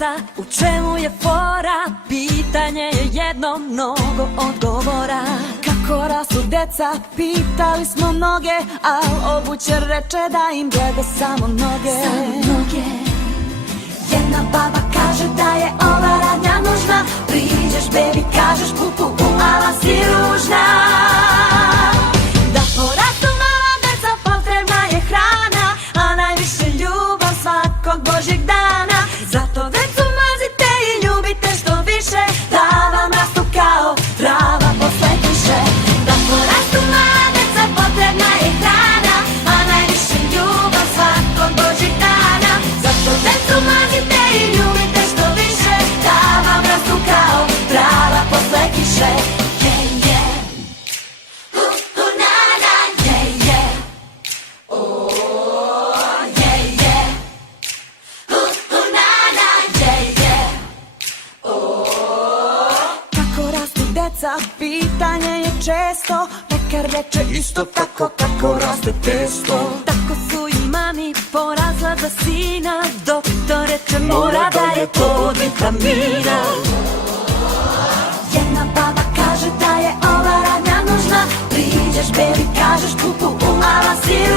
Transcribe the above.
deca, u čemu je fora? Pitanje je jedno, mnogo odgovora. Kako rastu deca, pitali smo mnoge, al obućar reče da im gleda samo noge. Jedna baba kaže da je ova radnja nužna. Priđeš bebi, kažeš pu pu pu, ala si ružna. Da porastu mala deca, potrebna je hrana, a najviše ljubav svakog božjeg dana. Zato decu mazite i ljubite što više, da vam rastu kao trava posle kiše. Da porastu mala deca, potrebna je hrana, a najviše ljubav svakog božjeg dana. Zato decu mazite i ljubite što više, da vam rastu kao trava posle kiše. Pitanje je često, pekar reče isto tako kako raste testo. Tako su i mami porazla za sina, doktor reče mora da je to od vitamina. Jedna baba kaže da je ova radnja nužna. Priđeš bebi, kažeš pu pu pu, ala si